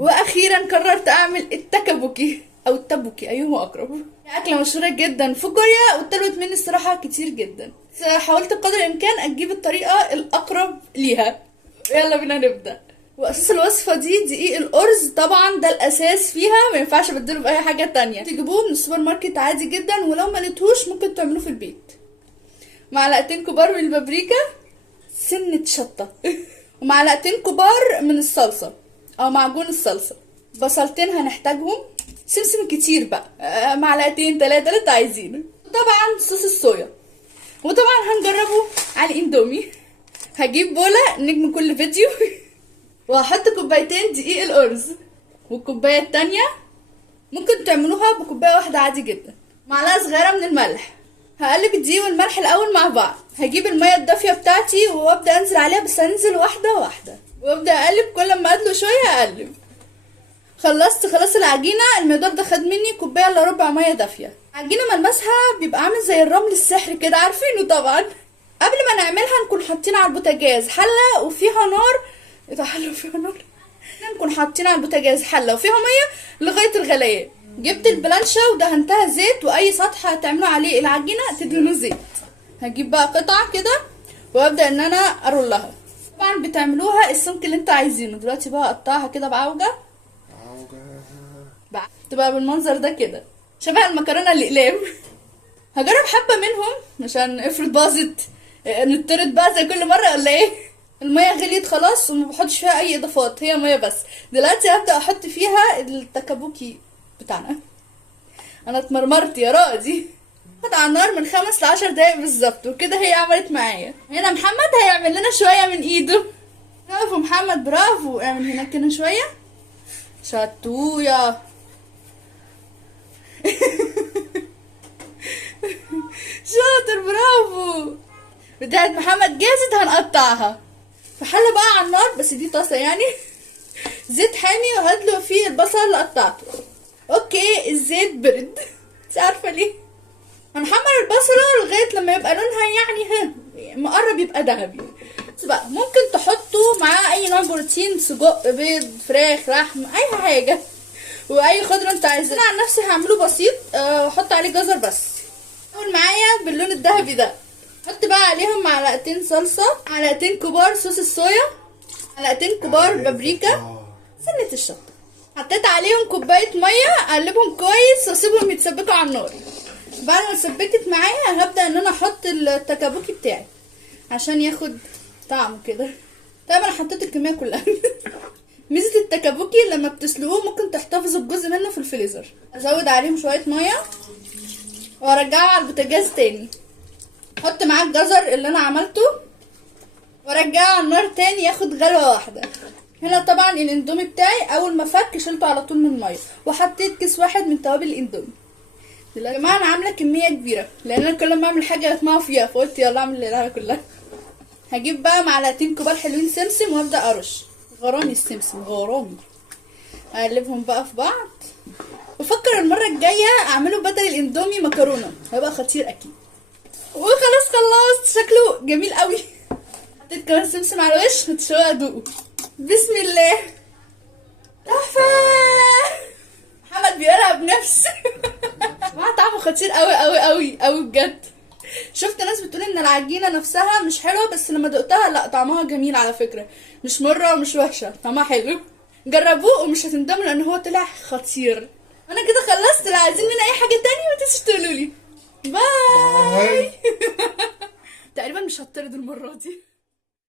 واخيرا قررت اعمل التكابوكي او التبوكي ايهما اقرب. اكله مشهوره جدا في كوريا وطلبت مني الصراحه كتير جدا، حاولت بقدر الامكان اجيب الطريقه الاقرب ليها. يلا بينا نبدا. واساس الوصفه دي دقيق الارز، طبعا ده الاساس فيها، ما ينفعش ابدله باي حاجه تانية. تجيبوه من السوبر ماركت عادي جدا، ولو ما لقيتوش ممكن تعملوه في البيت. معلقتين كبار من البابريكا، سنه شطه ومعلقتين كبار من الصلصه او معجون الصلصه، بصلتين هنحتاجهم، سمسم كتير بقى، معلقتين 3 اللي انتوا عايزينه، وطبعا صوص الصويا، وطبعا هنجربه على الاندومي. هجيب بوله نجم كل فيديو وهحط كوبايتين دقيق الارز، والكوبايه التانية ممكن تعملوها بكوبايه واحده عادي جدا، معلقه صغيره من الملح. هقلب الدقيق والملح الاول مع بعض. هجيب الميه الدافيه بتاعتي وابدا انزل عليها، بس انزل واحده واحده وابدا اقلب، كل ما ادلق شويه اقلب. خلصت خلاص العجينه، المقدار ده خد مني كوبايه الا ربع ميه دافيه. عجينه ملمسها بيبقى عامل زي الرمل السحري كده، عارفينه طبعا. قبل ما نعملها نكون حاطين على البوتاجاز حله وفيها نار، حله وفيها نار، نكون حاطين على البوتاجاز حله وفيها ميه لغايه الغليان. جبت البلانشه ودهنتها زيت، واي سطح هتعملوا عليه العجينه تدهنوه زيت. هجيب بقى قطعه كده وابدا ان انا ارولها. طبعا بتعملوها السمك اللي انتوا عايزينه. دلوقتي بقى اقطعها كده بعوجه، تبقى بالمنظر ده كده، شبه المكرونه الاقلام. هجرب حبه منهم عشان افرض باظت نطرد بقى زي كل مره ولا ايه. الميه غليت خلاص وما بحطش فيها اي اضافات، هي ميه بس. دلوقتي هبدا احط فيها التكابوكي بتاعنا. انا اتمرمرت يا راضي. خد على النار من 5 ل 10 دقايق بالظبط، وكده هي عملت معايا. هنا محمد هيعمل لنا شويه من ايده. برافو محمد، برافو. اعمل هناك كده شويه، شطويه. شاطر، برافو. بتاعت محمد جاهزت، هنقطعها في حله بقى على النار، بس دي طاسه يعني. زيت حامي وهدلق فيه البصل اللي قطعته. اوكي الزيت برد، مش عارفه ليه. هنحمر البصله لغايه لما يبقى لونها يعني مقرب يبقى ذهبي. بس بقى ممكن تحطوا معاه اي نوع بروتين، سجق، بيض، فراخ، لحم، اي حاجه، واي خضره انت عايزينها. عن نفسي هعمله بسيط، احط عليه جزر بس. اول معايا باللون الذهبي ده. حط بقى عليهم معلقتين صلصه، معلقتين كبار صوص الصويا، معلقتين كبار بابريكا، سنه الشطه. حطيت عليهم كوبايه ميه، اقلبهم كويس واسيبهم يتسبكوا على النار. بعد ما اتسبكت معايا هبدا ان انا احط التكابوكي بتاعي عشان ياخد طعمه كده. طيب انا حطيت الكميه كلها. ميزه التكابوكي لما بتسلقوه ممكن تحتفظوا بجزء منه في الفريزر. ازود عليهم شويه ميه وارجعه على البوتاجاز تاني. احط معاه الجزر اللي انا عملته وارجعه على النار تاني ياخد غلوه واحده. هنا طبعا الاندومي بتاعي اول ما فك شلته على طول من الميه، وحطيت كيس واحد من توابل الاندومي. يا جماعه انا عامله كميه كبيره لان انا كل ما اعمل حاجه يطمعوا فيها، فقلت يلا اعمل الليله كلها. هجيب بقى معلقتين كبار حلوين سمسم وابدا ارش. غرامي السمسم، غرامي. اقلبهم بقى في بعض. بفكر المره الجايه اعمله بدل الاندومي مكرونه، هيبقى خطير اكيد. وخلاص خلصت، شكله جميل قوي. حطيت كمان سمسم على الوش، هتشوقوا ادوقه. بسم الله، تحفه. محمد بيقولها بنفس. مع طعمه خطير قوي قوي قوي قوي بجد. شفت ناس بتقول ان العجينه نفسها مش حلوه، بس لما دقتها لا، طعمها جميل على فكره، مش مره ومش وحشه، طعمها حلو. جربوه ومش هتندموا لان هو طلع خطير. انا كده خلصت. لو عايزين مني اي حاجه تانية ما تنسوش تقولوا لي. باي. تقريبا مش هطرد المره دي.